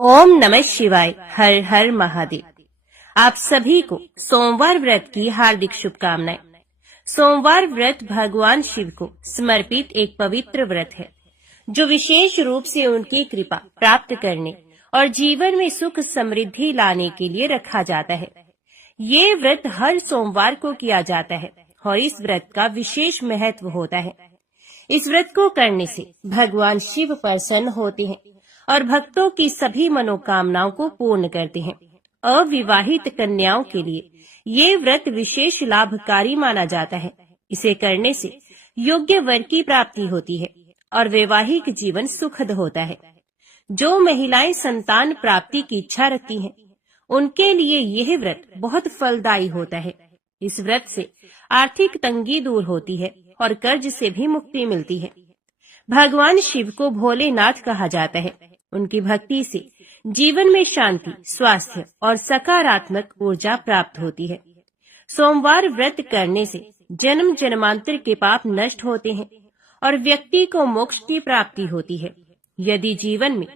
ओम नमः शिवाय। हर हर महादेव। आप सभी को सोमवार व्रत की हार्दिक शुभकामनाएं। सोमवार व्रत भगवान शिव को समर्पित एक पवित्र व्रत है जो विशेष रूप से उनकी कृपा प्राप्त करने और जीवन में सुख समृद्धि लाने के लिए रखा जाता है। ये व्रत हर सोमवार को किया जाता है और इस व्रत का विशेष महत्व होता है। इस व्रत को करने से भगवान शिव प्रसन्न होते हैं और भक्तों की सभी मनोकामनाओं को पूर्ण करते हैं। अविवाहित कन्याओं के लिए ये व्रत विशेष लाभकारी माना जाता है। इसे करने से योग्य वर की प्राप्ति होती है और वैवाहिक जीवन सुखद होता है। जो महिलाएं संतान प्राप्ति की इच्छा रखती हैं, उनके लिए यह व्रत बहुत फलदायी होता है। इस व्रत से आर्थिक तंगी दूर होती है और कर्ज से भी मुक्ति मिलती है। भगवान शिव को भोलेनाथ कहा जाता है। उनकी भक्ति से जीवन में शांति, स्वास्थ्य और सकारात्मक ऊर्जा प्राप्त होती है। सोमवार व्रत करने से जन्म जन्मांतर के पाप नष्ट होते हैं और व्यक्ति को मोक्ष की प्राप्ति होती है। यदि जीवन में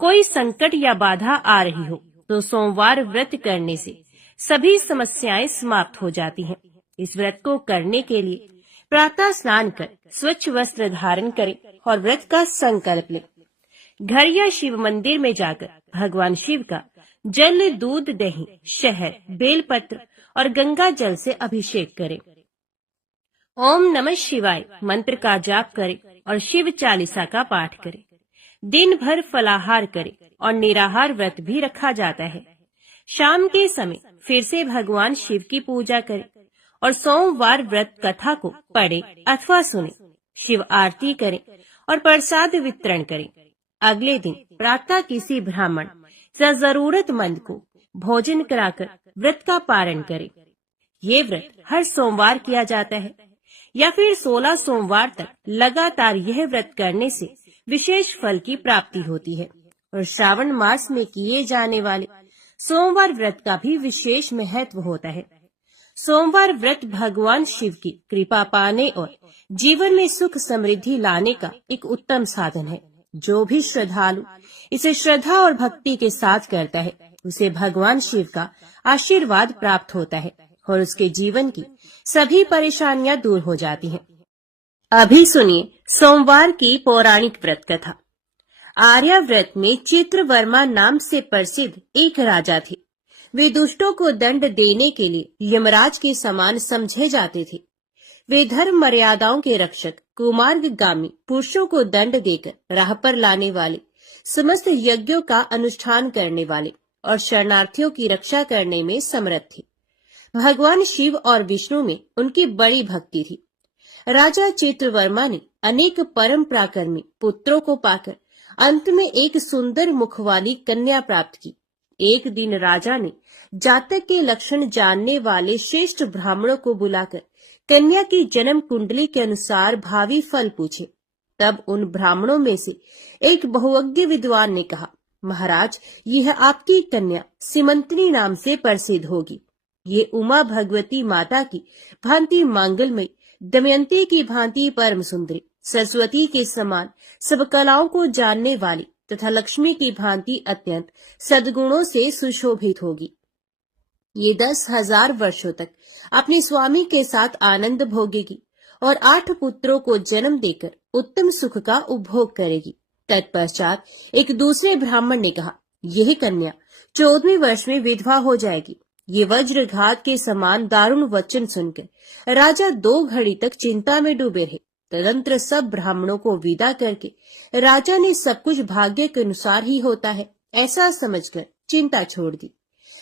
कोई संकट या बाधा आ रही हो तो सोमवार व्रत करने से सभी समस्याएं समाप्त हो जाती हैं। इस व्रत को करने के लिए प्रातः स्नान कर स्वच्छ वस्त्र धारण करें और व्रत का संकल्प लें। घर या शिव मंदिर में जाकर भगवान शिव का जल, दूध, दही, शहद, बेलपत्र और गंगा जल से अभिषेक करें। ओम नमः शिवाय मंत्र का जाप करें और शिव चालीसा का पाठ करें। दिन भर फलाहार करें और निराहार व्रत भी रखा जाता है। शाम के समय फिर से भगवान शिव की पूजा करें और सोमवार व्रत कथा को पढ़ें अथवा सुनें। शिव आरती करें और प्रसाद वितरण करें। अगले दिन प्रातः किसी ब्राह्मण या जरूरतमंद को भोजन कराकर व्रत का पारण करें। ये व्रत हर सोमवार किया जाता है या फिर 16 सोमवार तक लगातार यह व्रत करने से विशेष फल की प्राप्ति होती है। और श्रावण मास में किए जाने वाले सोमवार व्रत का भी विशेष महत्व होता है। सोमवार व्रत भगवान शिव की कृपा पाने और जीवन में सुख समृद्धि लाने का एक उत्तम साधन है। जो भी श्रद्धालु इसे श्रद्धा और भक्ति के साथ करता है, उसे भगवान शिव का आशीर्वाद प्राप्त होता है और उसके जीवन की सभी परेशानियां दूर हो जाती हैं। अभी सुनिए सोमवार की पौराणिक व्रत कथा। आर्याव्रत में चित्रवर्मा नाम से प्रसिद्ध एक राजा थे। वे दुष्टों को दंड देने के लिए यमराज के समान समझे जाते थे। वे धर्म मर्यादाओं के रक्षक, कुमार्गामी पुरुषों को दंड देकर राह पर लाने वाले, समस्त यज्ञों का अनुष्ठान करने वाले और शरणार्थियों की रक्षा करने में समर्थ थे। भगवान शिव और विष्णु में उनकी बड़ी भक्ति थी। राजा चित्रवर्मा ने अनेक परम पराक्रमी पुत्रों को पाकर अंत में एक सुंदर मुख वाली कन्या प्राप्त की। एक दिन राजा ने जातक के लक्षण जानने वाले श्रेष्ठ ब्राह्मणों को बुलाकर कन्या की जन्म कुंडली के अनुसार भावी फल पूछे। तब उन ब्राह्मणों में से एक बहुज्ञ विद्वान ने कहा, महाराज, यह आपकी कन्या सीमंतनी नाम से प्रसिद्ध होगी। ये उमा भगवती माता की भांति मांगलमयी, दमयंती की भांति परम सुंदरी, सरस्वती के समान सब कलाओं को जानने वाली तथा लक्ष्मी की भांति अत्यंत सद्गुणों से सुशोभित होगी। ये 10,000 वर्षों तक अपने स्वामी के साथ आनंद भोगेगी और 8 पुत्रों को जन्म देकर उत्तम सुख का उपभोग करेगी। तत्पश्चात एक दूसरे ब्राह्मण ने कहा, यह कन्या 14वें वर्ष में विधवा हो जाएगी। ये वज्रघात के समान दारुण वचन सुनकर राजा 2 घड़ी तक चिंता में डूबे रहे। तदंतर सब ब्राह्मणों को विदा करके राजा ने सब कुछ भाग्य के अनुसार ही होता है ऐसा समझकर चिंता छोड़ दी।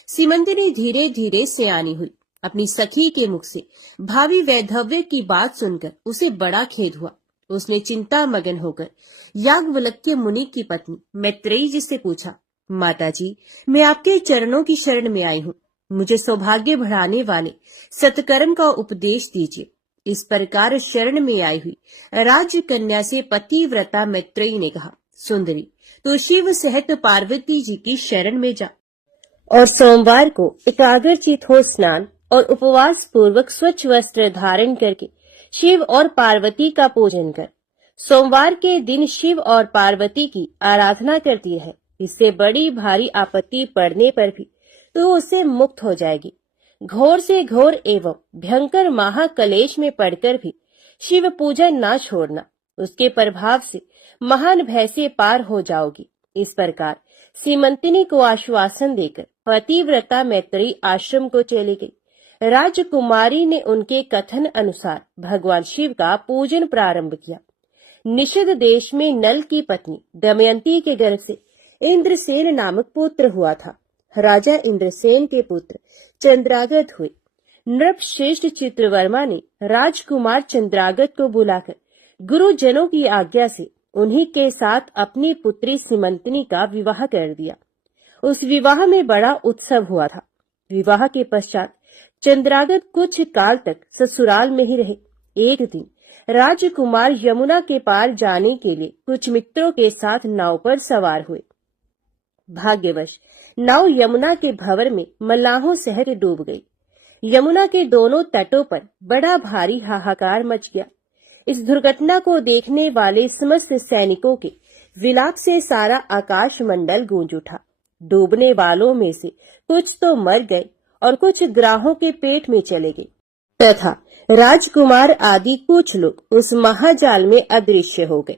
सीमंतनी धीरे धीरे सयानी हुई। अपनी सखी के मुख से भावी वैधव्य की बात सुनकर उसे बड़ा खेद हुआ। उसने चिंता मगन होकर याज्ञवल्क्य मुनि की पत्नी मैत्रेयी जी से पूछा, माताजी, मैं आपके चरणों की शरण में आई हूँ। मुझे सौभाग्य बढ़ाने वाले सत्कर्म का उपदेश दीजिए। इस प्रकार शरण में आई हुई राज कन्या से पतिव्रता मैत्रेयी ने कहा, सुंदरी, तो शिव सहित पार्वती जी की शरण में जा और सोमवार को एकाग्रचित हो स्नान और उपवास पूर्वक स्वच्छ वस्त्र धारण करके शिव और पार्वती का पूजन कर। सोमवार के दिन शिव और पार्वती की आराधना करती है इससे बड़ी भारी आपत्ति पड़ने पर भी तो उससे मुक्त हो जाएगी। घोर से घोर एवं भयंकर महाकलेश में पड़कर भी शिव पूजन ना छोड़ना, उसके प्रभाव से महान भय से पार हो जाओगी। इस प्रकार सीमंतिनी को आश्वासन देकर पतिव्रता मैत्रेयी आश्रम को चली गई। राजकुमारी ने उनके कथन अनुसार भगवान शिव का पूजन प्रारंभ किया। निषद देश में नल की पत्नी दमयंती के गर्भ से इंद्रसेन नामक पुत्र हुआ था। राजा इंद्रसेन के पुत्र चंद्रागत हुए। नृपश्रेष्ठ चित्रवर्मा ने राजकुमार चंद्रागत को बुलाकर गुरुजनों की आज्ञा से उन्हीं के साथ अपनी पुत्री सीमंतिनी का विवाह कर दिया। उस विवाह में बड़ा उत्सव हुआ था। विवाह के पश्चात चंद्रागत कुछ काल तक ससुराल में ही रहे। एक दिन राजकुमार यमुना के पार जाने के लिए कुछ मित्रों के साथ नाव पर सवार हुए। भाग्यवश नाव यमुना के भंवर में मल्लाहों सहित डूब गई। यमुना के दोनों तटों पर बड़ा भारी हाहाकार मच गया। इस दुर्घटना को देखने वाले समस्त सैनिकों के विलाप से सारा आकाश मंडल गूंज उठा। डूबने वालों में से कुछ तो मर गए और कुछ ग्राहों के पेट में चले गए तथा राजकुमार आदि कुछ लोग उस महाजाल में अदृश्य हो गए।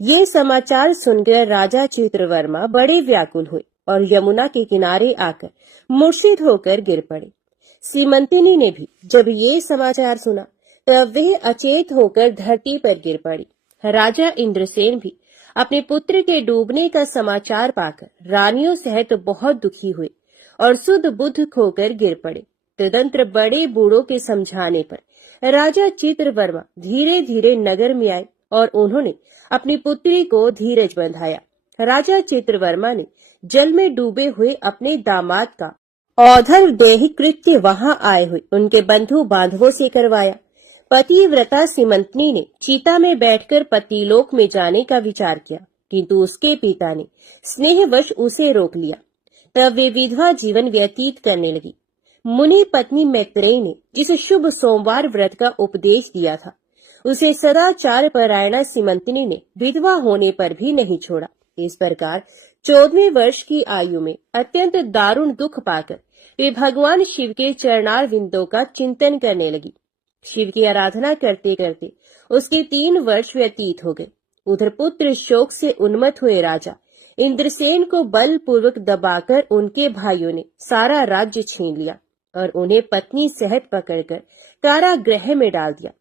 ये समाचार सुनकर राजा चित्रवर्मा बड़े व्याकुल हुए और यमुना के किनारे आकर मूर्छित होकर गिर पड़े। सीमंतिनी ने भी जब ये समाचार सुना तब वह अचेत होकर धरती पर गिर पड़ी। राजा इंद्रसेन भी अपने पुत्र के डूबने का समाचार पाकर रानियों सहित बहुत दुखी हुए और सुध बुद्ध खोकर गिर पड़े। तदंतर बड़े बूढ़ों के समझाने पर राजा चित्रवर्मा धीरे धीरे नगर में आए और उन्होंने अपनी पुत्री को धीरज बंधाया। राजा चित्रवर्मा ने जल में डूबे हुए अपने दामाद का औधर देह कृत्य वहां आए हुए उनके बंधु बांधवों से करवाया। पतिव्रता सीमंतिनी ने चीता में बैठकर पतिलोक में जाने का विचार किया, किंतु उसके पिता ने स्नेहवश उसे रोक लिया। तब वे विधवा जीवन व्यतीत करने लगी। मुनि पत्नी मैत्रेयी ने जिस शुभ सोमवार व्रत का उपदेश दिया था, उसे सदाचार परायणा सीमंतिनी ने विधवा होने पर भी नहीं छोड़ा। इस प्रकार 14वें वर्ष की आयु में अत्यंत दारुण दुख पाकर वे भगवान शिव के चरणार विंदों का चिंतन करने लगी। शिव की आराधना करते करते उसके 3 वर्ष व्यतीत हो गए। उधर पुत्र शोक से उन्मत्त हुए राजा इंद्रसेन को बलपूर्वक दबाकर उनके भाइयों ने सारा राज्य छीन लिया और उन्हें पत्नी सहित पकड़कर कारागृह में डाल दिया।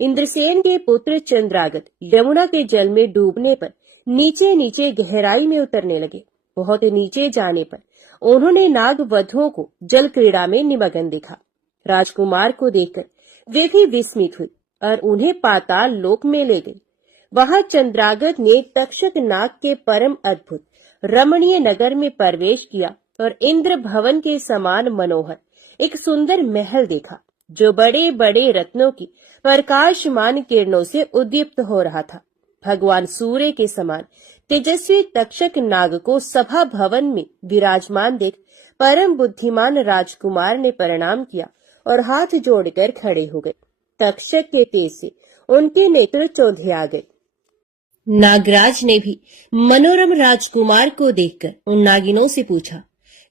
इंद्रसेन के पुत्र चंद्रागत यमुना के जल में डूबने पर नीचे नीचे गहराई में उतरने लगे। बहुत नीचे जाने पर उन्होंने नाग वधुओं को जल क्रीड़ा में निमग्न देखा। राजकुमार को देखकर वे भी विस्मित हुई और उन्हें पाताल लोक में ले गई। वहां चंद्रागत ने तक्षक नाग के परम अद्भुत रमणीय नगर में प्रवेश किया और इंद्र भवन के समान मनोहर एक सुंदर महल देखा, जो बड़े बड़े रत्नों की प्रकाशमान किरणों से उद्दीप्त हो रहा था। भगवान सूर्य के समान तेजस्वी तक्षक नाग को सभा भवन में विराजमान देख परम बुद्धिमान राजकुमार ने प्रणाम किया और हाथ जोड़कर खड़े हो गए। तक्षक के तेज से उनके नेत्र चौंधे आ गए। नागराज ने भी मनोरम राजकुमार को देखकर उन नागिनों से पूछा,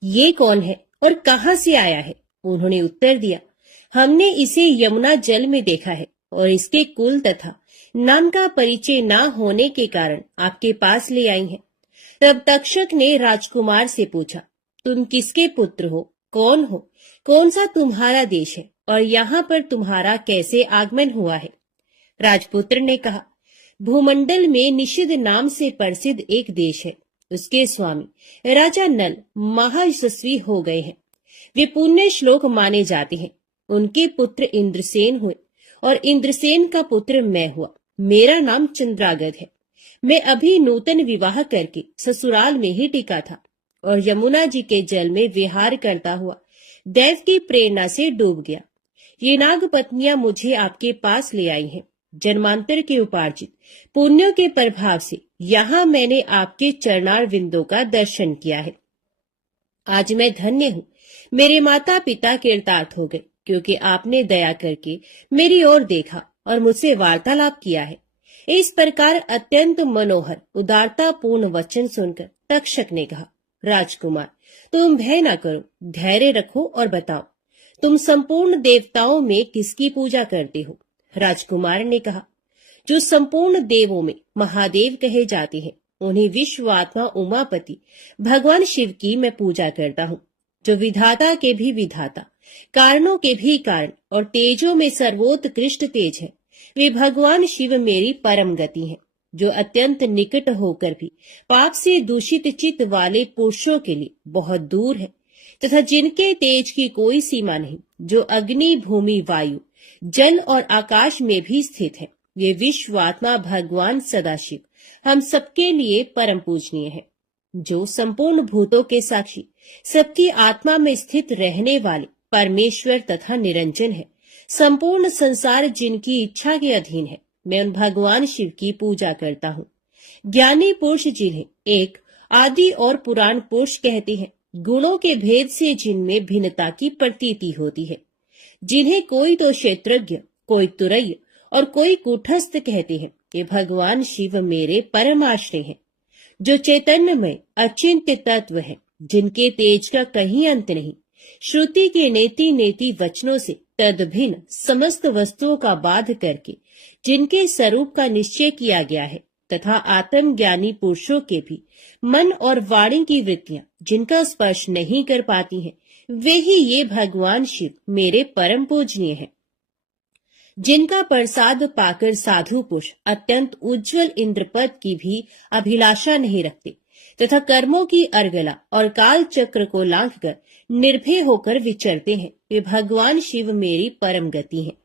ये कौन है और कहां से आया है? उन्होंने उत्तर दिया, हमने इसे यमुना जल में देखा है और इसके कुल तथा नाम का परिचय न होने के कारण आपके पास ले आई हैं। तब तक्षक ने राजकुमार से पूछा, तुम किसके पुत्र हो, कौन हो, कौन सा तुम्हारा देश है और यहाँ पर तुम्हारा कैसे आगमन हुआ है? राजपुत्र ने कहा, भूमंडल में निषद नाम से प्रसिद्ध एक देश है। उसके स्वामी राजा नल महायशस्वी हो गए हैं। वे पुण्य श्लोक माने जाते हैं। उनके पुत्र इंद्रसेन हुए और इंद्रसेन का पुत्र मैं हुआ। मेरा नाम चंद्रागत है। मैं अभी नूतन विवाह करके ससुराल में ही टिका था और यमुना जी के जल में विहार करता हुआ दैव की प्रेरणा से डूब गया। ये नाग पत्नियां मुझे आपके पास ले आई हैं। जन्मांतर के उपार्जित पुण्यों के प्रभाव से यहाँ मैंने आपके चरणार विंदों का दर्शन किया है। आज मैं धन्य हूँ। मेरे माता पिता कृतार्थ हो गए, क्योंकि आपने दया करके मेरी ओर देखा और मुझसे वार्तालाप किया है। इस प्रकार अत्यंत मनोहर उदारतापूर्ण वचन सुनकर तक्षक ने कहा, राजकुमार, तुम भय न करो, धैर्य रखो और बताओ, तुम संपूर्ण देवताओं में किसकी पूजा करते हो? राजकुमार ने कहा, जो संपूर्ण देवों में महादेव कहे जाते हैं, उन्हीं विश्वात्मा उमापति भगवान शिव की मैं पूजा करता हूँ, जो विधाता के भी विधाता, कारणों के भी कारण और तेजों में सर्वोत्कृष्ट तेज है। वे भगवान शिव मेरी परम गति है, जो अत्यंत निकट होकर भी पाप से दूषित चित्त वाले पुरुषों के लिए बहुत दूर है, तथा जिनके तेज की कोई सीमा नहीं, जो अग्नि, भूमि, वायु, जल और आकाश में भी स्थित है। ये विश्वात्मा भगवान सदाशिव हम सबके लिए परम पूजनीय है, जो संपूर्ण भूतों के साक्षी, सबकी आत्मा में स्थित रहने वाले परमेश्वर तथा निरंजन है। संपूर्ण संसार जिनकी इच्छा के अधीन है, मैं उन भगवान शिव की पूजा करता हूँ। ज्ञानी पुरुष जिन्हें एक आदि और पुराण पुरुष कहते हैं, गुणों के भेद से जिनमें भिन्नता की प्रतीति होती है, जिन्हें कोई तो क्षेत्रज्ञ, कोई तुरय और कोई कूटस्थ कहते हैं, ये भगवान शिव मेरे परमाश्रय हैं, जो चैतन्यमय अचिंत्य तत्व है, जिनके तेज का कहीं अंत नहीं। श्रुति के नेति नेति वचनों से तदभिन्न समस्त वस्तुओं का बाध करके जिनके स्वरूप का निश्चय किया गया है, तथा आत्मज्ञानी पुरुषों के भी मन और वाणी की वृत्तियां जिनका स्पर्श नहीं कर पाती हैं, वे ही ये भगवान शिव मेरे परम पूजनीय हैं। जिनका प्रसाद पाकर साधु पुरुष अत्यंत उज्जवल इंद्रपद की भी अभिलाषा नहीं रखते, तथा कर्मों की अर्गला और काल चक्र को लांघकर निर्भय होकर विचरते हैं, वे भगवान शिव मेरी परम गति हैं।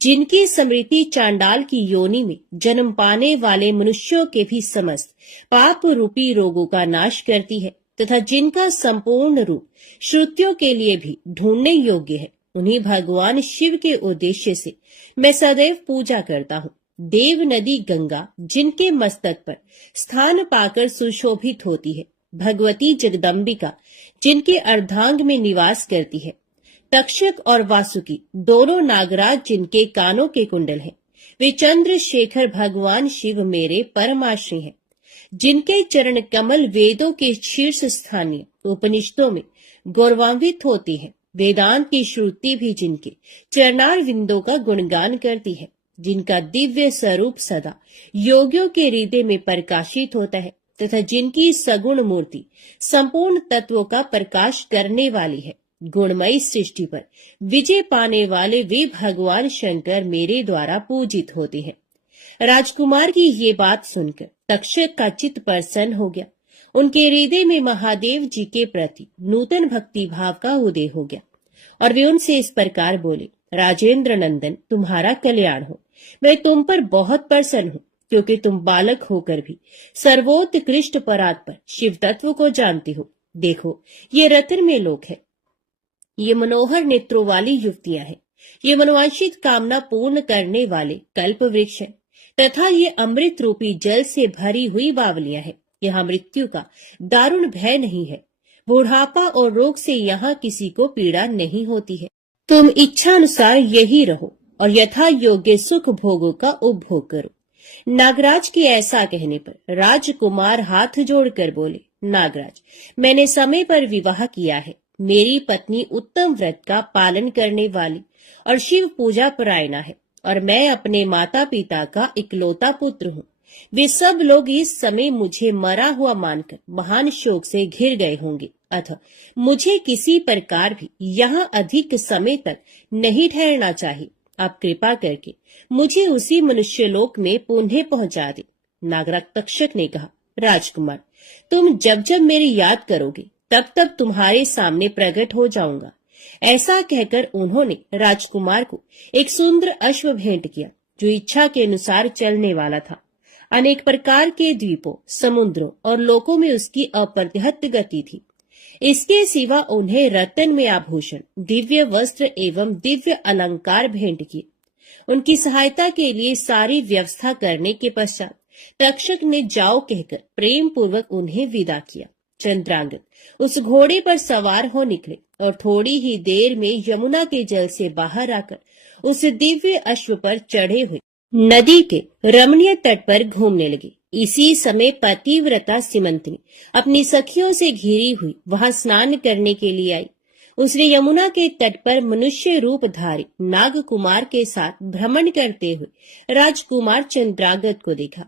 जिनकी स्मृति चांडाल की योनि में जन्म पाने वाले मनुष्यों के भी समस्त पाप रूपी रोगों का नाश करती है, तथा जिनका संपूर्ण रूप श्रुतियों के लिए भी ढूंढने योग्य है, उन्हीं भगवान शिव के उद्देश्य से मैं सदैव पूजा करता हूँ। देव नदी गंगा जिनके मस्तक पर स्थान पाकर सुशोभित होती है, भगवती जगदम्बिका जिनके अर्धांग में निवास करती है, तक्षक और वासुकी दोनों नागराज जिनके कानों के कुंडल हैं, वे चंद्रशेखर भगवान शिव मेरे परमाश्रय हैं। जिनके चरण कमल वेदों के शीर्ष स्थानीय उपनिषदों में गौरवान्वित होती है, वेदांत की श्रुति भी जिनके चरणार विंदों का गुणगान करती है, जिनका दिव्य स्वरूप सदा योगियों के हृदय में प्रकाशित होता है, तथा जिनकी सगुण मूर्ति संपूर्ण तत्वों का प्रकाश करने वाली है, गुणमयी सृष्टि पर विजय पाने वाले वे भगवान शंकर मेरे द्वारा पूजित होते हैं। राजकुमार की ये बात सुनकर तक्षक का चित्त प्रसन्न हो गया। उनके हृदय में महादेव जी के प्रति नूतन भक्ति भाव का उदय हो गया, और वे उनसे इस प्रकार बोले, राजेंद्र नंदन, तुम्हारा कल्याण हो। मैं तुम पर बहुत प्रसन्न हूँ, क्योंकि तुम बालक होकर भी सर्वोत्कृष्ट परात्पर शिव तत्व को जानते हो। देखो, ये रत्न में लोक है, ये मनोहर नेत्रों वाली युवतियां हैं, ये मनोवांछित कामना पूर्ण करने वाले कल्प वृक्ष है, तथा ये अमृत रूपी जल से भरी हुई बावलियां हैं। यहाँ मृत्यु का दारुण भय नहीं है, बुढ़ापा और रोग से यहाँ किसी को पीड़ा नहीं होती है। तुम इच्छा अनुसार यही रहो और यथा योग्य सुख भोगों का उपभोग करो। नागराज के ऐसा कहने पर राजकुमार हाथ जोड़कर बोले, नागराज, मैंने समय पर विवाह किया है। मेरी पत्नी उत्तम व्रत का पालन करने वाली और शिव पूजा परायणा है, और मैं अपने माता पिता का इकलौता पुत्र हूँ। वे सब लोग इस समय मुझे मरा हुआ मानकर महान शोक से घिर गए होंगे, अतः मुझे किसी प्रकार भी यहाँ अधिक समय तक नहीं ठहरना चाहिए। आप कृपा करके मुझे उसी मनुष्यलोक में पुनः पहुंचा दे। नागराज तक्षक ने कहा, राजकुमार, तुम जब जब मेरी याद करोगे तब तब तुम्हारे सामने प्रकट हो जाऊंगा। ऐसा कहकर उन्होंने राजकुमार को एक सुंदर अश्व भेंट किया, जो इच्छा के अनुसार चलने वाला था। अनेक प्रकार के द्वीपों, समुद्रों और लोकों में उसकी अप्रतिहत गति थी। इसके सिवा उन्हें रत्न में आभूषण, दिव्य वस्त्र एवं दिव्य अलंकार भेंट किए। उनकी सहायता के लिए सारी व्यवस्था करने के पश्चात तक्षक ने जाओ कहकर प्रेम पूर्वक उन्हें विदा किया। चंद्रांगद उस घोड़े पर सवार हो निकले और थोड़ी ही देर में यमुना के जल से बाहर आकर उस दिव्य अश्व पर चढ़े हुए नदी के रमणीय तट पर घूमने लगी। इसी समय पतिव्रता सिमंतनी अपनी सखियों से घिरी हुई वहां स्नान करने के लिए आई। उसने यमुना के तट पर मनुष्य रूपधारी नागकुमार के साथ भ्रमण करते हुए राजकुमार चंद्रागत को देखा।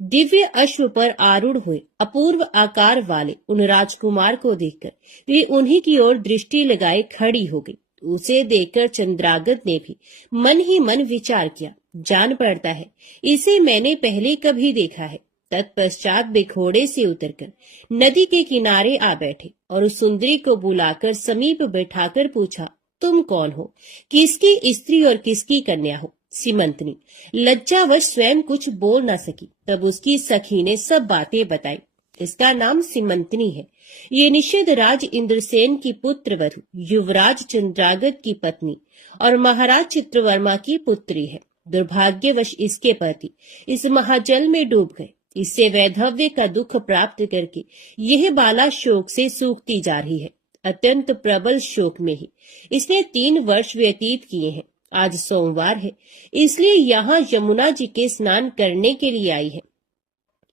दिव्य अश्व पर आरूढ़ हुए अपूर्व आकार वाले उन राजकुमार को देखकर वे उन्हीं की ओर दृष्टि लगाए खड़ी हो गई। उसे देखकर चंद्रागत ने भी मन ही मन विचार किया, जान पड़ता है इसे मैंने पहले कभी देखा है। तत्पश्चात वे घोड़े से उतरकर नदी के किनारे आ बैठे और उस सुंदरी को बुलाकर समीप बैठाकर पूछा, तुम कौन हो, किसकी स्त्री और किसकी कन्या हो? सिमंतनी लज्जावश स्वयं कुछ बोल न सकी। तब उसकी सखी ने सब बातें बताई। इसका नाम सिमंतनी है। ये निषेध राज इंद्रसेन की पुत्र वधु, युवराज चंद्रागत की पत्नी और महाराज चित्रवर्मा की पुत्री है। दुर्भाग्यवश इसके पति इस महाजल में डूब गए। इससे वैधव्य का दुख प्राप्त करके यह बाला शोक से सूखती जा रही है। अत्यंत प्रबल शोक में ही इसने 3 वर्ष व्यतीत किए हैं। आज सोमवार है, इसलिए यहाँ यमुना जी के स्नान करने के लिए आई है।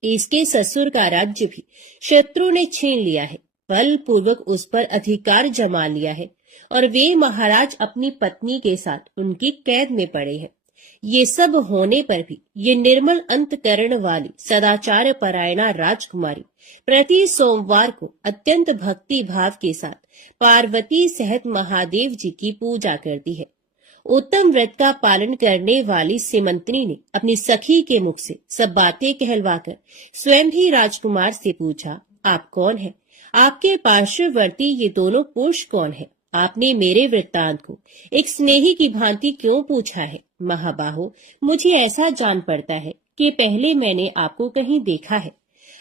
इसके ससुर का राज्य भी शत्रु ने छीन लिया है, बलपूर्वक उस पर अधिकार जमा लिया है और वे महाराज अपनी पत्नी के साथ उनकी कैद में पड़े हैं। ये सब होने पर भी ये निर्मल अंतकरण वाली सदाचार परायणा राजकुमारी प्रति सोमवार को अत्यंत भक्ति भाव के साथ पार्वती सहित महादेव जी की पूजा करती है। उत्तम व्रत का पालन करने वाली सिमंतनी ने अपनी सखी के मुख से सब बातें कहलवाकर स्वयं ही राजकुमार से पूछा, आप कौन हैं? आपके पार्श्ववर्ती ये दोनों पुरुष कौन है? आपने मेरे वृत्तांत को एक स्नेही की भांति क्यों पूछा है? महाबाहो, मुझे ऐसा जान पड़ता है कि पहले मैंने आपको कहीं देखा है।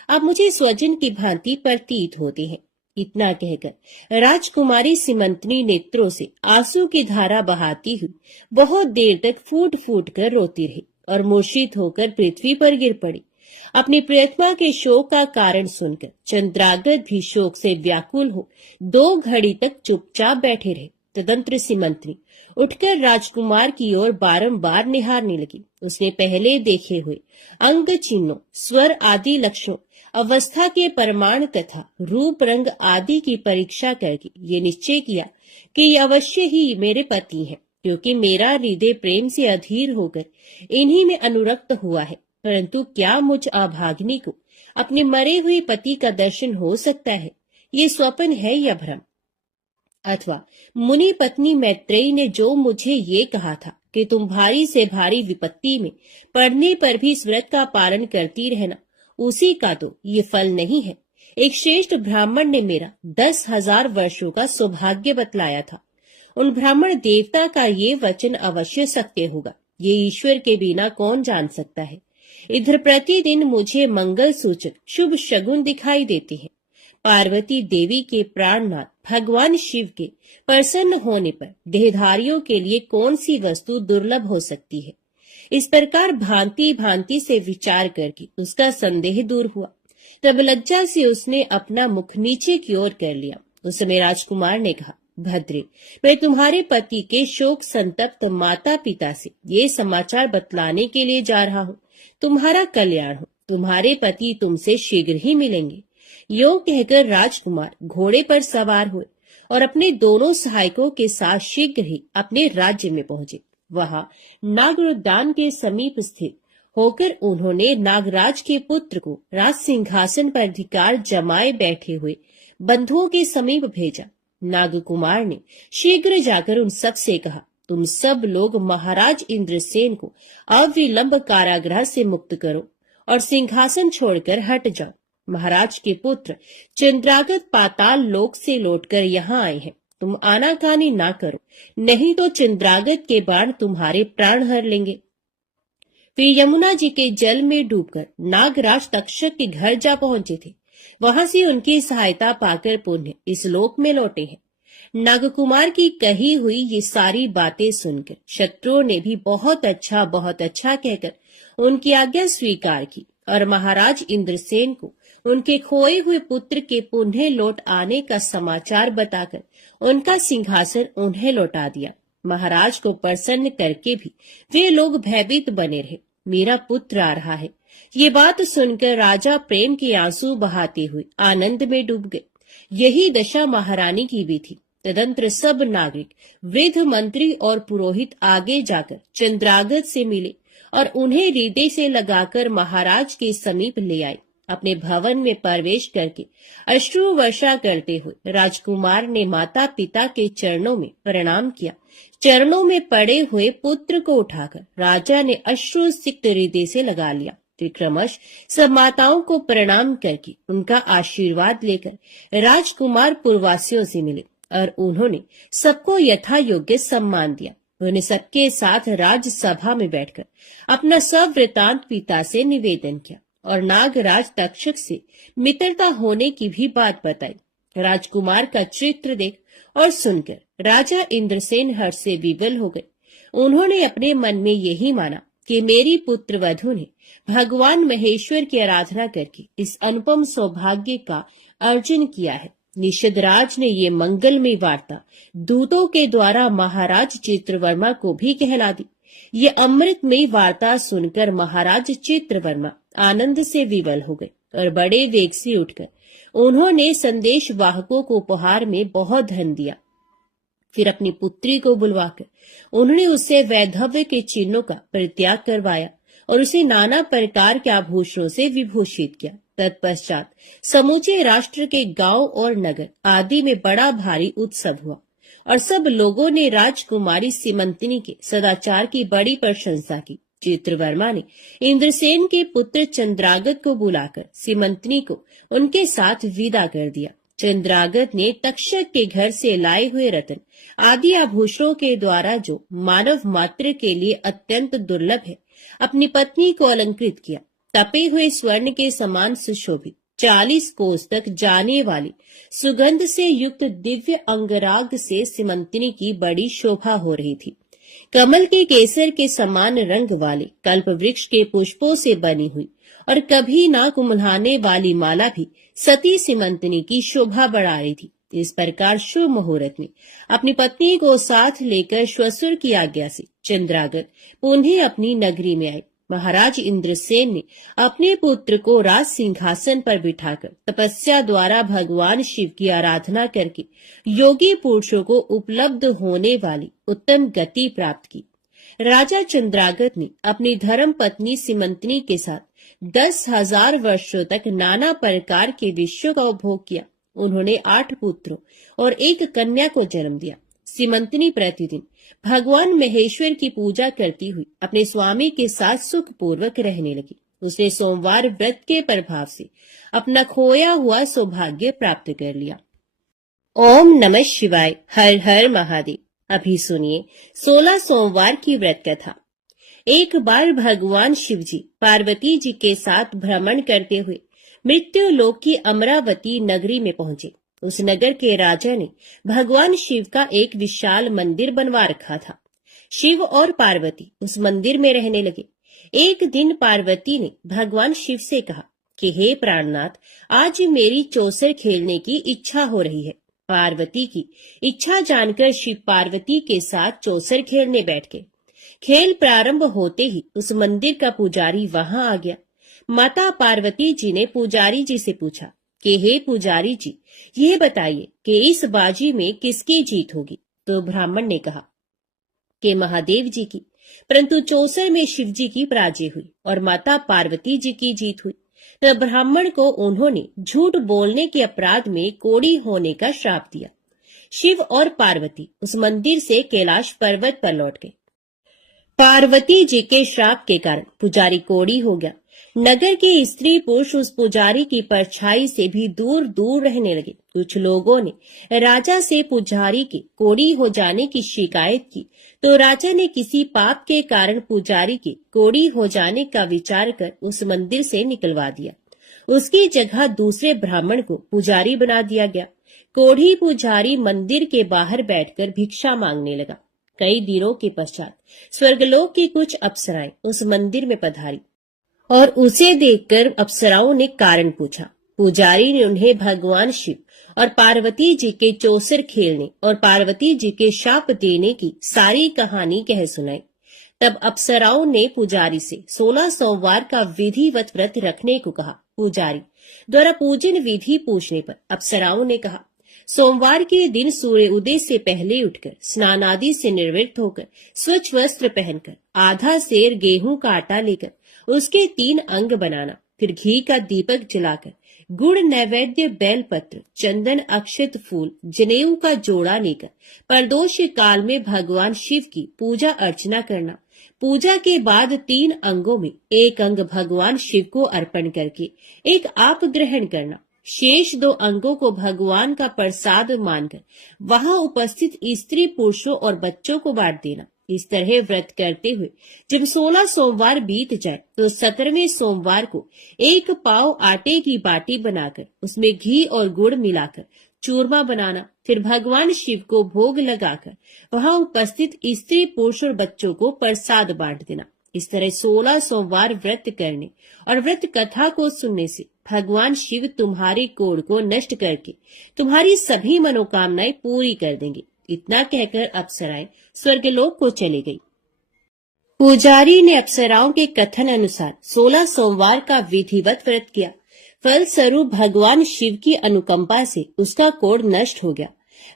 आप मुझे स्वजन की भांति प्रतीत होते हैं। इतना कहकर राजकुमारी सिमंतनी नेत्रों से आंसू की धारा बहाती हुई बहुत देर तक फूट फूट कर रोती रही और मूर्छित होकर पृथ्वी पर गिर पड़ी। अपनी प्रियतमा के शोक का कारण सुनकर चंद्रागत भी शोक से व्याकुल हो 2 घड़ी तक चुपचाप बैठे रहे। तदंतर सिमंतनी उठकर राजकुमार की ओर बारंबार निहारने लगी। उसने पहले देखे हुए अंग चिन्हों, स्वर आदि लक्षणों, अवस्था के प्रमाण तथा रूप रंग आदि की परीक्षा करके ये निश्चय किया कि ये अवश्य ही मेरे पति हैं, क्योंकि मेरा हृदय प्रेम से अधीर होकर इन्हीं में अनुरक्त हुआ है। परंतु क्या मुझ अभागिनी को अपने मरे हुए पति का दर्शन हो सकता है? ये स्वप्न है या भ्रम? अथवा मुनि पत्नी मैत्रेयी ने जो मुझे ये कहा था कि तुम भारी से भारी विपत्ति में पड़ने पर भी इस व्रत का पालन करती रहना, उसी का तो ये फल नहीं है। एक श्रेष्ठ ब्राह्मण ने मेरा 10,000 वर्षों का सौभाग्य बतलाया था। उन ब्राह्मण देवता का ये वचन अवश्य सत्य होगा, ये ईश्वर के बिना कौन जान सकता है। इधर प्रतिदिन मुझे मंगल सूचक शुभ शगुन दिखाई देते हैं। पार्वती देवी के प्राणनाथ भगवान शिव के प्रसन्न होने पर देहधारियों के लिए कौन सी वस्तु दुर्लभ हो सकती है। इस प्रकार भांति भांति से विचार करके उसका संदेह दूर हुआ। तब लज्जा से उसने अपना मुख नीचे की ओर कर लिया। उस समय राजकुमार ने कहा, भद्रे, मैं तुम्हारे पति के शोक संतप्त माता पिता से ये समाचार बतलाने के लिए जा रहा हूँ। तुम्हारा कल्याण हो, तुम्हारे पति तुमसे शीघ्र ही मिलेंगे। यो कहकर राजकुमार घोड़े पर सवार हुए और अपने दोनों सहायकों के साथ शीघ्र ही अपने राज्य में पहुंचे। वहां नागरोद्यान के समीप स्थित होकर उन्होंने नागराज के पुत्र को राज सिंहासन पर अधिकार जमाए बैठे हुए बंधुओं के समीप भेजा। नागकुमार ने शीघ्र जाकर उन सब से कहा, तुम सब लोग महाराज इंद्रसेन को अविलंब कारागृह से मुक्त करो और सिंहासन छोड़कर हट जाओ। महाराज के पुत्र चंद्रागत पाताल लोक से लौटकर यहाँ आए हैं। तुम आनाकानी ना करो, नहीं तो चंद्रागत के बाण तुम्हारे प्राण हर लेंगे। वे यमुना जी के जल में डूबकर नागराज तक्षक के घर जा पहुंचे थे। वहां से उनकी सहायता पाकर पुण्य इस लोक में लौटे हैं। नागकुमार की कही हुई ये सारी बातें सुनकर शत्रुओं ने भी बहुत अच्छा कहकर उनकी आज्ञा स्वीकार की और महाराज इंद्रसेन को उनके खोए हुए पुत्र के पुनः लौट आने का समाचार बताकर उनका सिंहासन उन्हें लौटा दिया। महाराज को प्रसन्न करके भी वे लोग भयभीत बने रहे। मेरा पुत्र आ रहा है। ये बात सुनकर राजा प्रेम के आंसू बहाते हुए आनंद में डूब गए। यही दशा महारानी की भी थी। तदंतर सब नागरिक, वृद्ध, मंत्री और पुरोहित आगे जाकर चंद्रागत से मिले और उन्हें हृदय से लगाकर महाराज के समीप ले आए। अपने भवन में प्रवेश करके अश्रु वर्षा करते हुए राजकुमार ने माता पिता के चरणों में प्रणाम किया। चरणों में पड़े हुए पुत्र को उठाकर राजा ने अश्रु सिक्त हृदय से लगा लिया। फिर क्रमश सब माताओं को प्रणाम करके उनका आशीर्वाद लेकर राजकुमार पुरवासियों से मिले और उन्होंने सबको यथा योग्य सम्मान दिया। उन्होंने सबके साथ राजसभा में बैठकर अपना सब वृतांत पिता से निवेदन किया और नागराज तक्षक से मित्रता होने की भी बात बताई। राजकुमार का चित्र देख और सुनकर राजा इंद्रसेन हर्ष से विवल हो गए। उन्होंने अपने मन में यही माना कि मेरी पुत्र वधु ने भगवान महेश्वर की आराधना करके इस अनुपम सौभाग्य का अर्जन किया है। निषदराज ने ये मंगलमय वार्ता दूतों के द्वारा महाराज चित्रवर्मा को भी कहला दी। ये अमृतमय वार्ता सुनकर महाराज चित्रवर्मा आनंद से विवल हो गए और बड़े वेग से उठकर उन्होंने संदेश वाहकों को उपहार में बहुत धन दिया। फिर अपनी पुत्री को बुलवाकर उन्होंने उससे वैधव्य के चिन्हों का परित्याग करवाया और उसे नाना प्रकार के आभूषणों से विभूषित किया। तत्पश्चात समूचे राष्ट्र के गांव और नगर आदि में बड़ा भारी उत्सव हुआ और सब लोगों ने राजकुमारी सीमंतिनी के सदाचार की बड़ी प्रशंसा की। चित्रवर्मा ने इंद्रसेन के पुत्र चंद्रागत को बुलाकर सीमंतिनी को उनके साथ विदा कर दिया। चंद्रागत ने तक्षक के घर से लाए हुए रत्न आदि आभूषणों के द्वारा, जो मानव मात्र के लिए अत्यंत दुर्लभ है, अपनी पत्नी को अलंकृत किया। तपे हुए स्वर्ण के समान सुशोभित 40 कोस तक जाने वाली सुगंध से युक्त दिव्य अंगराग से सीमंतिनी की बड़ी शोभा हो रही थी। कमल के केसर के समान रंग वाले कल्प वृक्ष के पुष्पों से बनी हुई और कभी ना कुम्हलाने वाली माला भी सती सीमंतिनी की शोभा बढ़ा रही थी। इस प्रकार शुभ मुहूर्त में अपनी पत्नी को साथ लेकर श्वशुर की आज्ञा से चंद्रागत पुनः अपनी नगरी में आए। महाराज इंद्रसेन ने अपने पुत्र को राज सिंहासन पर बिठाकर तपस्या द्वारा भगवान शिव की आराधना करके योगी पुरुषों को उपलब्ध होने वाली उत्तम गति प्राप्त की। राजा चंद्रागत ने अपनी धर्म पत्नी सीमंतिनी के साथ 10,000 वर्षों तक नाना प्रकार के विषयों का उपभोग किया। उन्होंने 8 पुत्रों और 1 कन्या को जन्म दिया। सीमंतिनी प्रतिदिन भगवान महेश्वर की पूजा करती हुई अपने स्वामी के साथ सुख पूर्वक रहने लगी। उसने सोमवार व्रत के प्रभाव से अपना खोया हुआ सौभाग्य प्राप्त कर लिया। ओम नमः शिवाय। हर हर महादेव। अभी सुनिए 16 सोमवार की व्रत कथा। एक बार भगवान शिवजी पार्वती जी के साथ भ्रमण करते हुए मृत्यु लोक की अमरावती नगरी में पहुंचे। उस नगर के राजा ने भगवान शिव का एक विशाल मंदिर बनवा रखा था। शिव और पार्वती उस मंदिर में रहने लगे। एक दिन पार्वती ने भगवान शिव से कहा कि हे प्राणनाथ, आज मेरी चौसर खेलने की इच्छा हो रही है। पार्वती की इच्छा जानकर शिव पार्वती के साथ चौसर खेलने बैठ गए। खेल प्रारंभ होते ही उस मंदिर का पुजारी वहां आ गया। माता पार्वती जी ने पुजारी जी से पूछा कि हे पुजारी जी, ये बताइए कि इस बाजी में किसकी जीत होगी। तो ब्राह्मण ने कहा कि महादेव जी की, परंतु चौसर में शिव जी की पराजय हुई और माता पार्वती जी की जीत हुई। तब ब्राह्मण को उन्होंने झूठ बोलने के अपराध में कोढ़ी होने का श्राप दिया। शिव और पार्वती उस मंदिर से कैलाश पर्वत पर लौट गए। पार्वती जी के श्राप के कारण पुजारी कोढ़ी हो गया। नगर के स्त्री पुरुष उस पुजारी की परछाई से भी दूर दूर रहने लगे। कुछ लोगों ने राजा से पुजारी के कोढ़ी हो जाने की शिकायत की, तो राजा ने किसी पाप के कारण पुजारी के कोढ़ी हो जाने का विचार कर उस मंदिर से निकलवा दिया। उसकी जगह दूसरे ब्राह्मण को पुजारी बना दिया गया। कोढ़ी पुजारी मंदिर के बाहर बैठकर भिक्षा मांगने लगा। कई दिनों के पश्चात स्वर्गलोक की कुछ अप्सराएं उस मंदिर में पधारी और उसे देखकर अप्सराओं ने कारण पूछा। पुजारी ने उन्हें भगवान शिव और पार्वती जी के चौसर खेलने और पार्वती जी के शाप देने की सारी कहानी कह सुनाई। तब अप्सराओं ने पुजारी से 16 सोमवार का विधिवत व्रत रखने को कहा। पुजारी द्वारा पूजन विधि पूछने पर अप्सराओं ने कहा, सोमवार के दिन सूर्य उदय से पहले उठकर स्नान आदि से निवृत्त होकर स्वच्छ वस्त्र पहनकर आधा सेर गेहूं का आटा लेकर उसके 3 अंग बनाना, फिर घी का दीपक जलाकर गुड़ नैवेद्य बेलपत्र चंदन अक्षत फूल जनेऊ का जोड़ा लेकर प्रदोष काल में भगवान शिव की पूजा अर्चना करना। पूजा के बाद 3 अंगों में एक अंग भगवान शिव को अर्पण करके एक आप ग्रहण करना। शेष 2 अंगों को भगवान का प्रसाद मानकर वहां उपस्थित स्त्री पुरुषों और बच्चों को बांट देना। इस तरह व्रत करते हुए जब 16 सोमवार बीत जाए तो 17वें सोमवार को 1 पाव आटे की बाटी बनाकर उसमें घी और गुड़ मिलाकर चूरमा बनाना, फिर भगवान शिव को भोग लगाकर वहां उपस्थित स्त्री पुरुष और बच्चों को प्रसाद बांट देना। इस तरह 16 सोमवार व्रत करने और व्रत कथा को सुनने से भगवान शिव तुम्हारे कोढ़ को नष्ट करके तुम्हारी सभी मनोकामनाएं पूरी कर देंगे। इतना कहकर अप्सराएं स्वर्गलोक को चली गई। पुजारी ने अप्सराओं के कथन अनुसार 16 सोमवार का विधिवत व्रत किया। फलस्वरूप भगवान शिव की अनुकंपा से उसका कोढ़ नष्ट हो गया।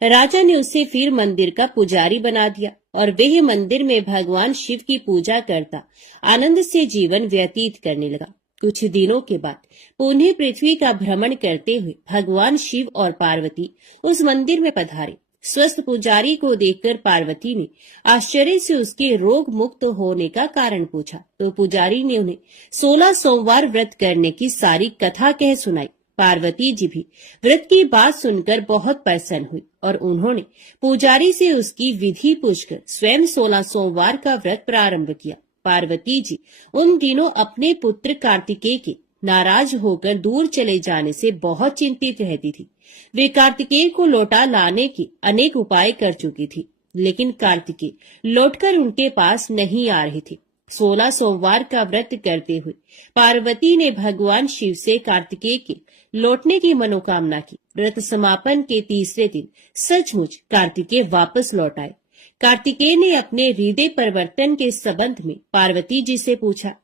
राजा ने उसे फिर मंदिर का पुजारी बना दिया और वह मंदिर में भगवान शिव की पूजा करता आनंद से जीवन व्यतीत करने लगा। कुछ दिनों के बाद पुनः पृथ्वी का भ्रमण करते हुए भगवान शिव और पार्वती उस मंदिर में पधारे। स्वस्थ पुजारी को देखकर पार्वती ने आश्चर्य से उसके रोग मुक्त होने का कारण पूछा तो पुजारी ने उन्हें 16 सोमवार व्रत करने की सारी कथा कह सुनाई। पार्वती जी भी व्रत की बात सुनकर बहुत प्रसन्न हुई और उन्होंने पुजारी से उसकी विधि पूछकर स्वयं 16 सोमवार का व्रत प्रारंभ किया। पार्वती जी उन दिनों अपने पुत्र कार्तिकेय के नाराज होकर दूर चले जाने से बहुत चिंतित रहती थी। वे कार्तिकेय को लौटा लाने के अनेक उपाय कर चुकी थी, लेकिन कार्तिकेय लौटकर उनके पास नहीं आ रहे थे। 16 सोमवार का व्रत करते हुए पार्वती ने भगवान शिव से कार्तिकेय के लौटने की मनोकामना की। व्रत समापन के तीसरे दिन सचमुच कार्तिकेय वापस लौट आए। कार्तिकेय ने अपने हृदय परिवर्तन के संबंध में पार्वती जी से पूछा,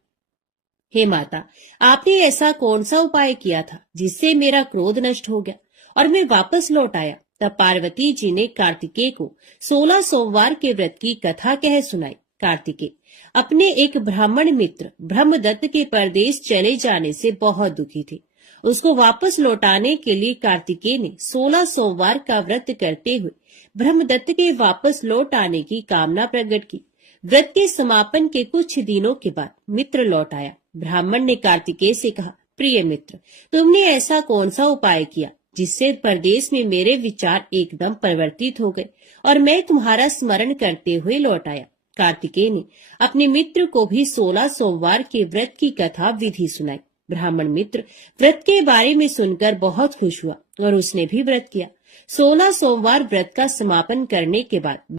हे माता, आपने ऐसा कौन सा उपाय किया था जिससे मेरा क्रोध नष्ट हो गया और मैं वापस लौट आया? तब पार्वती जी ने कार्तिकेय को 16 सोमवार के व्रत की कथा कह सुनाई। कार्तिकेय अपने एक ब्राह्मण मित्र ब्रह्मदत्त के परदेश चले जाने से बहुत दुखी थे। उसको वापस लौटाने के लिए कार्तिकेय ने 16 सोमवार का व्रत करते हुए ब्रह्मदत्त के वापस लौट आने की कामना प्रकट की। व्रत के समापन के कुछ दिनों के बाद मित्र लौट आया। ब्राह्मण ने कार्तिकेय से कहा, प्रिय मित्र, तुमने ऐसा कौन सा उपाय किया जिससे परदेश में मेरे विचार एकदम परिवर्तित हो गए और मैं तुम्हारा स्मरण करते हुए लौट आया। कार्तिकेय ने अपने मित्र को भी 16 सोमवार के व्रत की कथा विधि सुनाई। ब्राह्मण मित्र व्रत के बारे में सुनकर बहुत खुश हुआ और उसने भी व्रत किया। 16 सोमवार व्रत का समापन करने के बाद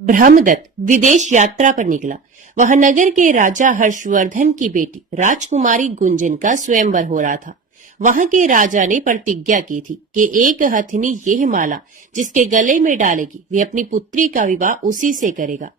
ब्रह्मदत्त विदेश यात्रा पर निकला। वह नगर के राजा हर्षवर्धन की बेटी राजकुमारी गुंजन का स्वयंवर हो रहा था। वहां के राजा ने प्रतिज्ञा की थी कि एक हथिनी यह माला जिसके गले में डालेगी वे अपनी पुत्री का विवाह उसी से करेगा।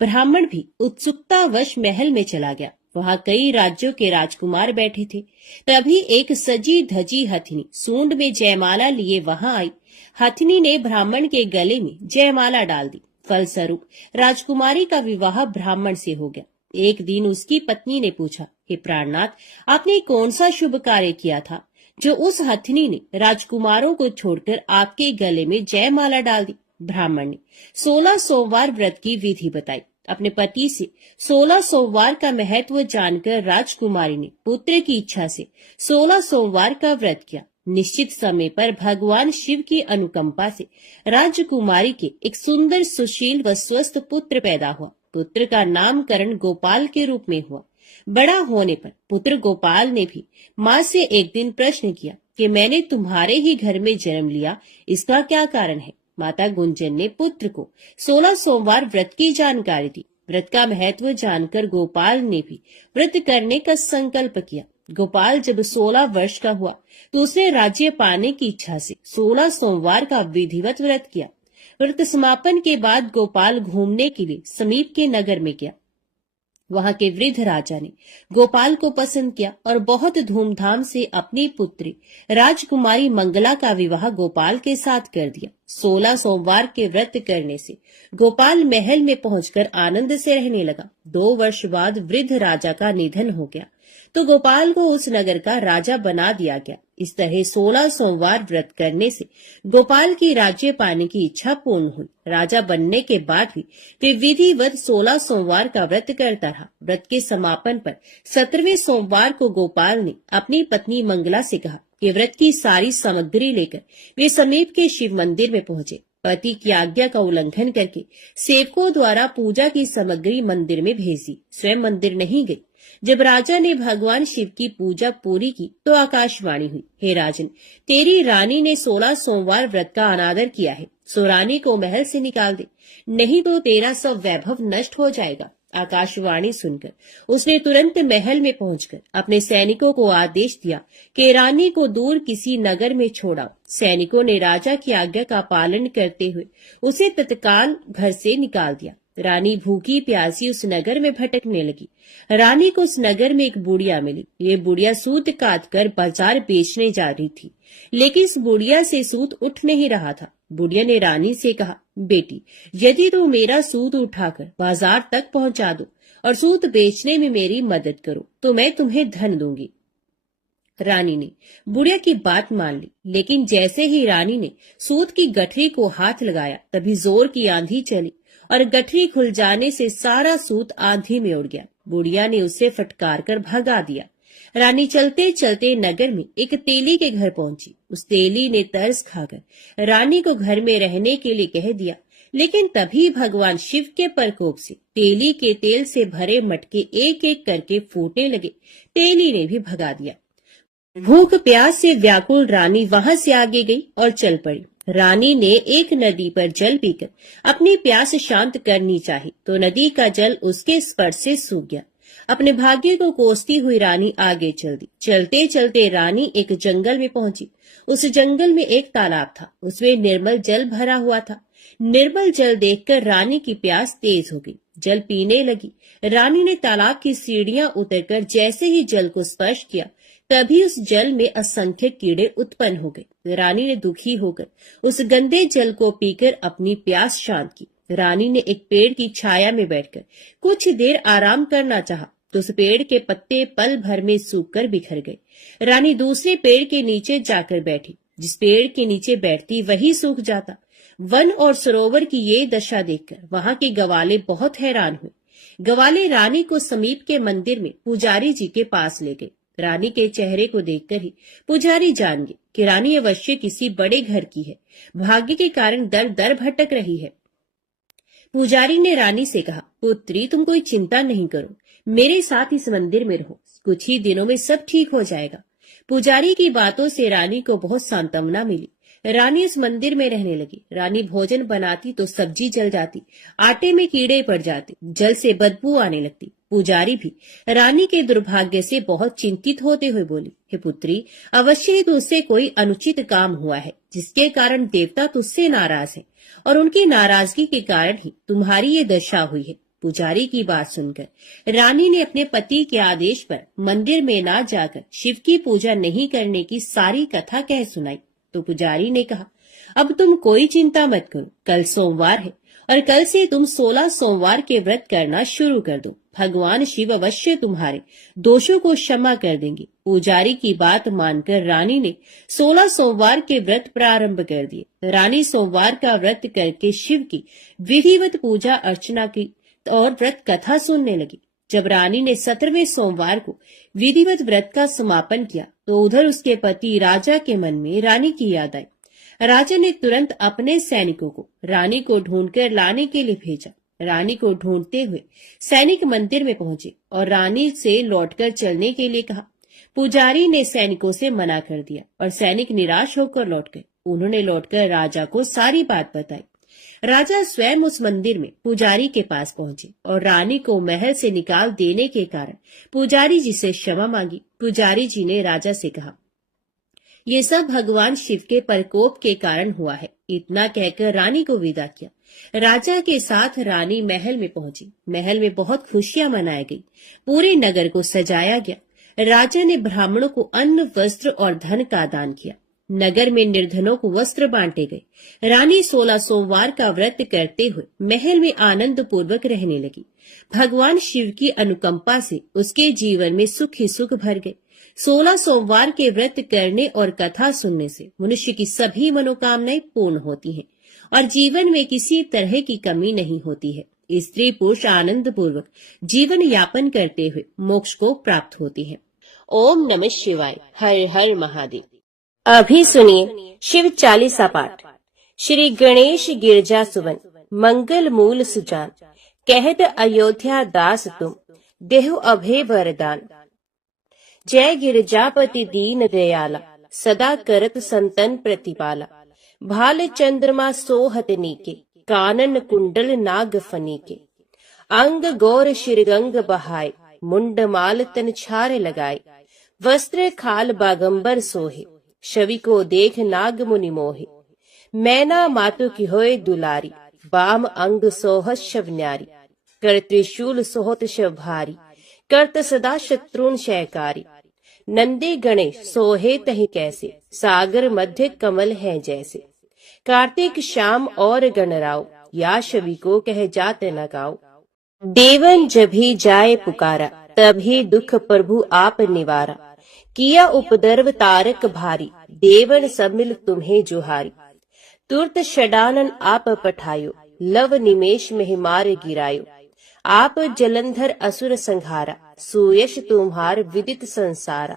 ब्राह्मण भी उत्सुकतावश महल में चला गया। वहां कई राज्यों के राजकुमार बैठे थे। तभी एक सजी धजी हथिनी सूंड में जयमाला लिए वहां आई। हथिनी ने ब्राह्मण के गले में जयमाला डाल दी। फलस्वरूप राजकुमारी का विवाह ब्राह्मण से हो गया। एक दिन उसकी पत्नी ने पूछा, हे प्राणनाथ, आपने कौन सा शुभ कार्य किया था जो उस हथिनी ने राजकुमारों को छोड़कर आपके गले में जयमाला डाल दी? ब्राह्मण ने 16 सोमवार व्रत की विधि बताई। अपने पति से 16 सोमवार का महत्व जानकर राजकुमारी ने पुत्र की इच्छा से 16 सोमवार का व्रत किया। निश्चित समय पर भगवान शिव की अनुकंपा से राजकुमारी के एक सुंदर सुशील व स्वस्थ पुत्र पैदा हुआ। पुत्र का नामकरण गोपाल के रूप में हुआ। बड़ा होने पर पुत्र गोपाल ने भी माँ से एक दिन प्रश्न किया कि मैंने तुम्हारे ही घर में जन्म लिया, इसका क्या कारण है? माता गुंजन ने पुत्र को 16 सोमवार व्रत की जानकारी दी। व्रत का महत्व जानकर गोपाल ने भी व्रत करने का संकल्प किया। गोपाल जब 16 वर्ष का हुआ तो उसने राज्य पाने की इच्छा से 16 सोमवार का विधिवत व्रत किया। व्रत समापन के बाद गोपाल घूमने के लिए समीप के नगर में गया। वहां के वृद्ध राजा ने गोपाल को पसंद किया और बहुत धूमधाम से अपनी पुत्री राजकुमारी मंगला का विवाह गोपाल के साथ कर दिया। 16 सोमवार के व्रत करने से गोपाल महल में पहुंचकर आनंद से रहने लगा। 2 वर्ष बाद वृद्ध राजा का निधन हो गया तो गोपाल को उस नगर का राजा बना दिया गया। इस तरह 16 सोमवार व्रत करने से गोपाल की राज्य पाने की इच्छा पूर्ण हुई। राजा बनने के बाद भी वे विधिवत 16 सोमवार का व्रत करता रहा। व्रत के समापन पर 17वें सोमवार को गोपाल ने अपनी पत्नी मंगला से कहा कि व्रत की सारी सामग्री लेकर वे समीप के शिव मंदिर में पहुंचे। पति की आज्ञा का उल्लंघन करके सेवकों द्वारा पूजा की सामग्री मंदिर में भेज दी, स्वयं मंदिर नहीं गई। जब राजा ने भगवान शिव की पूजा पूरी की तो आकाशवाणी हुई, हे राजन, तेरी रानी ने 16 सोमवार व्रत का अनादर किया है, सो रानी को महल से निकाल दे, नहीं तो तेरा सब वैभव नष्ट हो जाएगा। आकाशवाणी सुनकर उसने तुरंत महल में पहुंचकर अपने सैनिकों को आदेश दिया कि रानी को दूर किसी नगर में छोड़ाओ। सैनिकों ने राजा की आज्ञा का पालन करते हुए उसे तत्काल घर से निकाल दिया। रानी भूखी प्यासी उस नगर में भटकने लगी। रानी को उस नगर में एक बुढ़िया मिली। ये बुढ़िया सूत काट कर बाजार बेचने जा रही थी, लेकिन इस बुढ़िया से सूत उठ नहीं रहा था। बुढ़िया ने रानी से कहा, बेटी, यदि तुम मेरा सूत उठाकर बाजार तक पहुंचा दो और सूत बेचने में मेरी मदद करो तो मैं तुम्हें धन दूंगी। रानी ने बुढ़िया की बात मान ली, लेकिन जैसे ही रानी ने सूत की गठरी को हाथ लगाया तभी जोर की आंधी चली और गठरी खुल जाने से सारा सूत आंधी में उड़ गया। बुढ़िया ने उसे फटकार कर भगा दिया। रानी चलते चलते नगर में एक तेली के घर पहुंची। उस तेली ने तरस खाकर रानी को घर में रहने के लिए कह दिया, लेकिन तभी भगवान शिव के प्रकोप से तेली के तेल से भरे मटके एक एक करके फूटने लगे। तेली ने भी भगा दिया। भूख प्यास से व्याकुल रानी वहां से आगे गई और चल पड़ी। रानी ने एक नदी पर जल पीकर अपनी प्यास शांत करनी चाही तो नदी का जल उसके स्पर्श से सूख गया। अपने भाग्य को कोसती हुई रानी आगे चल दी। चलते चलते रानी एक जंगल में पहुंची। उस जंगल में एक तालाब था, उसमें निर्मल जल भरा हुआ था। निर्मल जल देखकर रानी की प्यास तेज हो गई, जल पीने लगी। रानी ने तालाब की सीढ़ियां उतरकर जैसे ही जल को स्पर्श किया तभी उस जल में असंख्य कीड़े उत्पन्न हो गए। रानी ने दुखी होकर उस गंदे जल को पीकर अपनी प्यास शांत की। रानी ने एक पेड़ की छाया में बैठकर कुछ देर आराम करना चाहा तो उस पेड़ के पत्ते पल भर में सूखकर बिखर गए। रानी दूसरे पेड़ के नीचे जाकर बैठी। जिस पेड़ के नीचे बैठती वही सूख जाता। वन और सरोवर की ये दशा देखकर वहां के गवाले बहुत हैरान हुए। गवाले रानी को समीप के मंदिर में पुजारी जी के पास ले गए। रानी के चेहरे को देखकर ही पुजारी जान गए कि रानी अवश्य किसी बड़े घर की है, भाग्य के कारण दर दर भटक रही है। पुजारी ने रानी से कहा, पुत्री, तुम कोई चिंता नहीं करो, मेरे साथ इस मंदिर में रहो, कुछ ही दिनों में सब ठीक हो जाएगा। पुजारी की बातों से रानी को बहुत सांत्वना मिली। रानी उस मंदिर में रहने लगी। रानी भोजन बनाती तो सब्जी जल जाती, आटे में कीड़े पड़ जाते, जल से बदबू आने लगती। पुजारी भी रानी के दुर्भाग्य से बहुत चिंतित होते हुए बोली, हे पुत्री, अवश्य ही तुझसे कोई अनुचित काम हुआ है जिसके कारण देवता तुझसे नाराज है और उनकी नाराजगी के कारण ही तुम्हारी ये दशा हुई है। पुजारी की बात सुनकर रानी ने अपने पति के आदेश पर मंदिर में ना जाकर शिव की पूजा नहीं करने की सारी कथा कह सुनाई। तो पुजारी ने कहा, अब तुम कोई चिंता मत करो, कल सोमवार है और कल से तुम 16 सोमवार के व्रत करना शुरू कर दो। भगवान शिव अवश्य तुम्हारे दोषों को क्षमा कर देंगे। पुजारी की बात मानकर रानी ने 16 सोमवार के व्रत प्रारंभ कर दिए। रानी सोमवार का व्रत करके शिव की विधिवत पूजा अर्चना की और व्रत कथा सुनने लगी। जब रानी ने 17वें सोमवार को विधिवत व्रत का समापन किया तो उधर उसके पति राजा के मन में रानी की याद आई। राजा ने तुरंत अपने सैनिकों को रानी को ढूंढकर लाने के लिए भेजा। रानी को ढूंढते हुए सैनिक मंदिर में पहुंचे और रानी से लौटकर चलने के लिए कहा। पुजारी ने सैनिकों से मना कर दिया और सैनिक निराश होकर लौट गए। उन्होंने लौटकर राजा को सारी बात बताई। राजा स्वयं उस मंदिर में पुजारी के पास पहुंचे और रानी को महल से निकाल देने के कारण पुजारी जी से क्षमा मांगी। पुजारी जी ने राजा से कहा, ये सब भगवान शिव के प्रकोप के कारण हुआ है। इतना कहकर रानी को विदा किया। राजा के साथ रानी महल में पहुंची। महल में बहुत खुशियां मनाई गई। पूरे नगर को सजाया गया। राजा ने ब्राह्मणों को अन्न, वस्त्र और धन का दान किया। नगर में निर्धनों को वस्त्र बांटे गए। रानी 16 सोमवार का व्रत करते हुए महल में आनंद पूर्वक रहने लगी। भगवान शिव की अनुकंपा से उसके जीवन में सुख ही सुख भर गए। 16 सोमवार के व्रत करने और कथा सुनने से मनुष्य की सभी मनोकामनाएं पूर्ण होती हैं और जीवन में किसी तरह की कमी नहीं होती है। स्त्री पुरुष आनंद पूर्वक जीवन यापन करते हुए मोक्ष को प्राप्त होती है। ओम नमः शिवाय। हर हर महादेव। अभी सुनिए शिव चालीसा पाठ। श्री गणेश गिरजा सुवन, मंगल मूल सुजान, कहत अयोध्या दास तुम, देहु अभय वरदान। जय गिरजापति दीन दयाला, सदा करत संतन प्रतिपाला। भाल चंद्रमा सोहत नीके, कानन कुंडल नाग फनीके। अंग गौर शिरगंग बहाय, मुंड माल तन छार लगाए। वस्त्र खाल बागंबर सोहे, छवि को देख नाग मुनि मोहे। मैना मातु की होए दुलारी, बाम अंग सोहत शव न्यारी। कर त्रिशूल सोहत शव भारी, करत सदा शत्रुन शयकारी। नंदी गणेश सोहे तहि कैसे, सागर मध्य कमल है जैसे। कार्तिक श्याम और गणराव, या छवि को कह जात न गाओ। देवन जभी जाए पुकारा, तभी दुख प्रभु आप निवारा। किया उपद्रव तारक भारी, देवन सब मिल तुम्हें जुहारी। तुरत षडानन आप पठायो, लव निमेष में मार गिरायो। आप जलंधर असुर संहारा, सुयश तुम्हार विदित संसारा।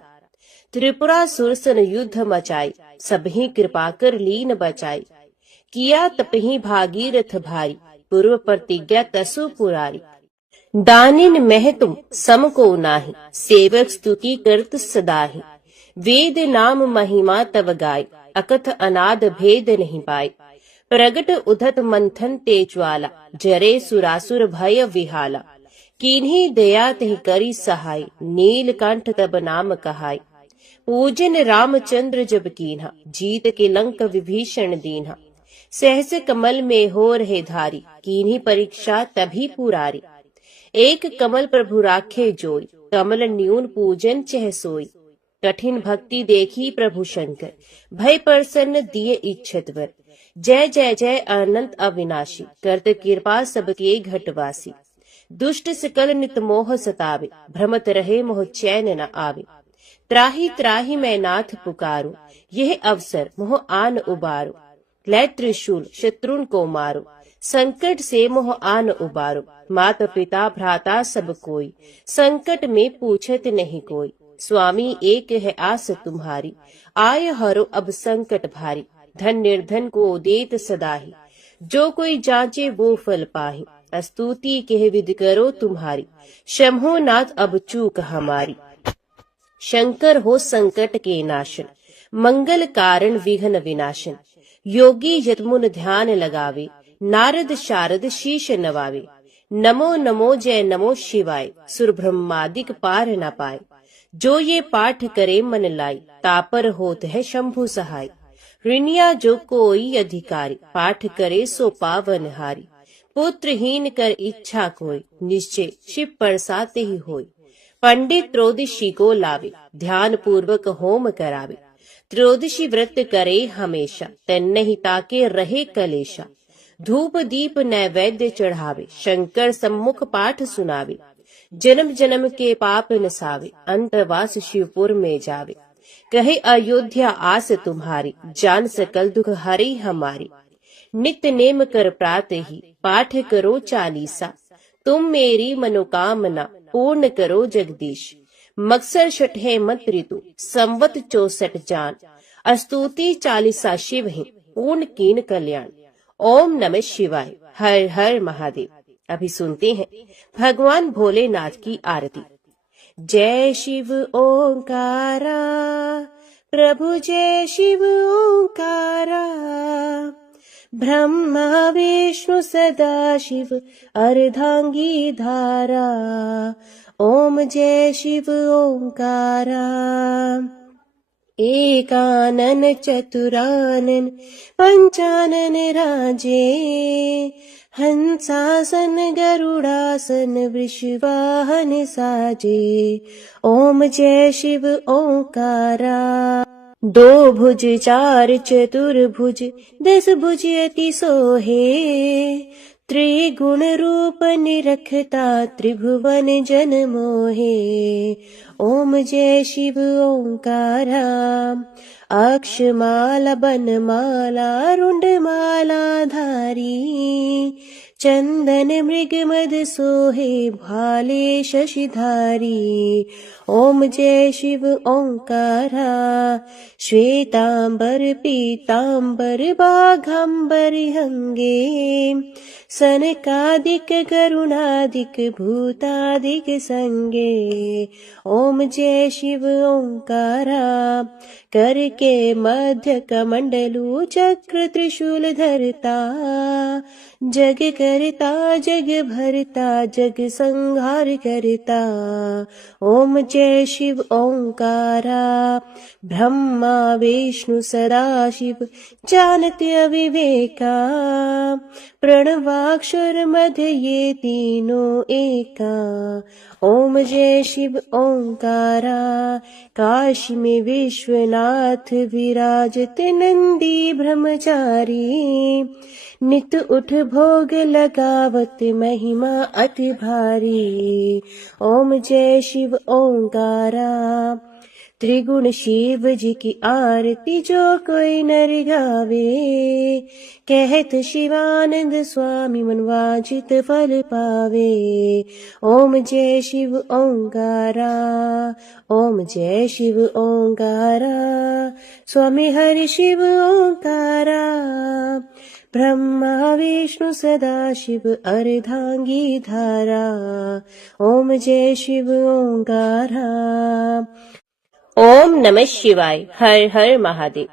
त्रिपुरा सुरसन युद्ध मचाई, सबही कृपा कर लीन बचाई। किया तपही भागीरथ भारी, पूर्व प्रतिज्ञा तसु पुरारी। दानिन मह तुम सम को नाही, सेवक स्तुति करत सदाहि। वेद नाम महिमा तव गाय, अकथ अनाद भेद नहीं पाए। प्रगट उधत मंथन तेजवाला, जरे सुरासुर भय विहाला। किन्हीं दया तहि करी सहाय, नीलकंठ तब नाम कहाय। पूजन रामचंद्र जब कीन्हा, जीत के लंक विभीषण दीन्हा। सहस कमल में हो रहे धारी, किन्हीं परीक्षा तभी पुरारी। एक कमल प्रभु राखे जोई, कमल न्यून पूजन चह सोई। कठिन भक्ति देखी प्रभु शंकर, भय प्रसन्न दिए इच्छत वर। जय जय जय अनंत अविनाशी, करत कृपा सबके घटवासी। दुष्ट सकल नित मोह सतावे, भ्रमत रहे मोह चैन न आवे। त्राही त्राही मैं नाथ पुकारो, यह अवसर मोह आन उबारो। लै त्रिशूल शत्रुन को मारो, संकट से मोह आन उबारो। माता पिता भ्राता सब कोई, संकट में पूछत नहीं कोई। स्वामी एक है आस तुम्हारी, आय हरो अब संकट भारी। धन निर्धन को देत सदाही, जो कोई जांचे वो फल पाही। स्तुति कह विद करो तुम्हारी, शंभो नाथ अब चूक हमारी। शंकर हो संकट के नाशन, मंगल कारण विघ्न विनाशन। योगी यतमुन ध्यान लगावे, नारद शारद शीश नवावे। नमो नमो जय नमो शिवाय, सुर ब्रह्मादिक पार न पाए। जो ये पाठ करे मन लाई, तापर होत है शंभु सहाय। ऋणिया जो कोई अधिकारी, पाठ करे सो पावन हारी। पुत्रहीन कर इच्छा कोई, निश्चय शिव परसाते ही होय। पंडित त्रयोदशी को लावे, ध्यान पूर्वक होम करावे। त्रयोदशी व्रत करे हमेशा, तन्नहि ताके रहे कलेशा। धूप दीप नैवेद्य चढ़ावे, शंकर सम्मुख पाठ सुनावे। जन्म जन्म के पाप नसावे, अंतवास शिवपुर में जावे। कहे अयोध्या आस तुम्हारी, जान सकल दुख हरी हमारी। नित्य नेम कर प्रातः ही, पाठ करो चालीसा। तुम मेरी मनोकामना पूर्ण करो जगदीश। मकसर छठे मत ऋतु, संवत 64 जान। स्तुति चालीसा शिव ही, पूर्ण कीन कल्याण। ओम नमः शिवाय। हर हर महादेव। अभी सुनते हैं भगवान भोलेनाथ की आरती। जय शिव ओंकारा, प्रभु जय शिव ओंकारा। ब्रह्मा विष्णु सदा शिव, अर्धांगी धारा। ओम जय शिव ओंकारा। एकानन चतुरानन पंचानन राजे, हंसासन गरुड़ासन वृषवाहन साजे। ओम जय शिव ओंकारा। दो भुज चार चतुर्भुज, 10 भुज अति सोहे। त्रिगुण रूप निरखता त्रिभुवन जन मोहे। ओम जय शिव ओंकारा। अक्षमाला बनमाला रुंडमाला धारी, चंदन मृग मद सोहे भाले शशिधारी। ओम जय शिव ओंकारा। श्वेतांबर पीतांबर बाघांबर अंगे, सनकादिक गरुणादिक भूतादिक संगे। ओम जय शिव ओंकारा। कर के मध्य कमंडलू चक्र त्रिशूल धरता, जग करता जग भरता जग संहार करता। ओम जय शिव ओंकारा। ब्रह्मा विष्णु सदा शिव जानत अविवेका, प्रणवाक्षर मध्य ये तीनों एका। ओम जय शिव ओंकारा। काशी में विश्वनाथ विराजत नंदी ब्रह्मचारी, नित उठ भोग लगावत महिमा अति भारी। ओम जय शिव ओंकारा। त्रिगुण शिव जी की आरती जो कोई नर गावे, कहत शिवानंद स्वामी मनवांछित फल पावे। ओम जय शिव ओंकारा। ओम जय शिव ओंकारा। स्वामी हरि शिव ओंकारा। ब्रह्मा विष्णु सदा शिव अर्धांगी धारा। ओम जय शिव ओंकारा। ओम नमः शिवाय। हर हर महादेव।